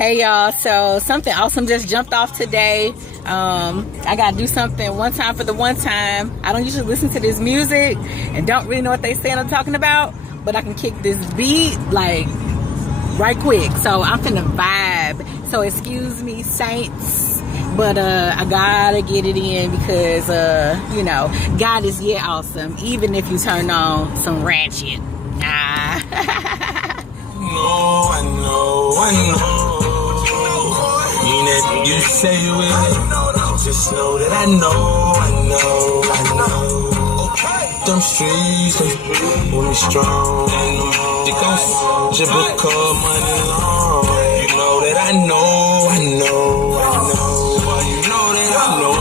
Hey y'all, so something awesome just jumped off today. I gotta do something one time for the one time. I don't usually listen to this music and don't really know what they saying or talking about, but I can kick this beat like right quick. So I'm finna vibe. So excuse me, saints, but I gotta get it in because you know, God is yet awesome, even if you turn on some ratchet. I know. Mean that you say you will. Just know that I know. Them streets, they hold me strong. They gon' just become money long. You know that I know. You know that I know.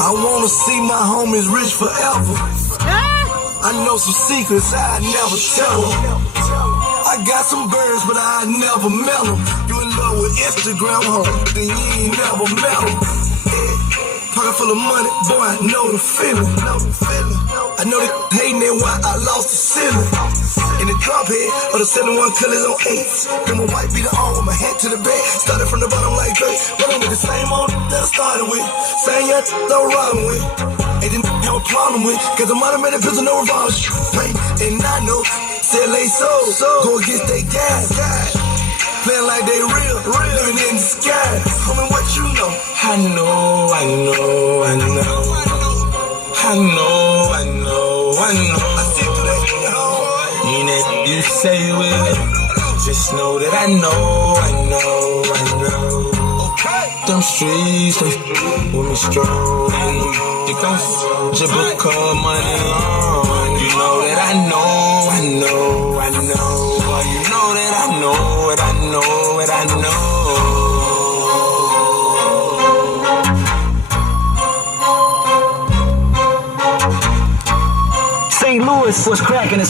I wanna see my homies rich forever. I know some secrets I never tell them. I got some birds, but I never met them. You in love with Instagram, then you ain't never met them. Pocket full of money, boy, I know the feeling. I know they hating it why I lost the ceiling. In the drop head of the 71 colors on 8. Then my white beat on with my head to the back. Started from the bottom like Drake. But I'm with the same old that I started with. Same young I'm riding with. Ain't didn't have a problem with. Cause I might have made a pistol, no revolver. And I know, still ain't so. Go against they guys. Playing like they real. Living in the sky. Homie, what you know? I know. I see through that. Mean that you say you will. Just know that I know. Them streets, they hold me strong. They gon' just become money long. You know that I know. You know that I know. St. Louis was cracking.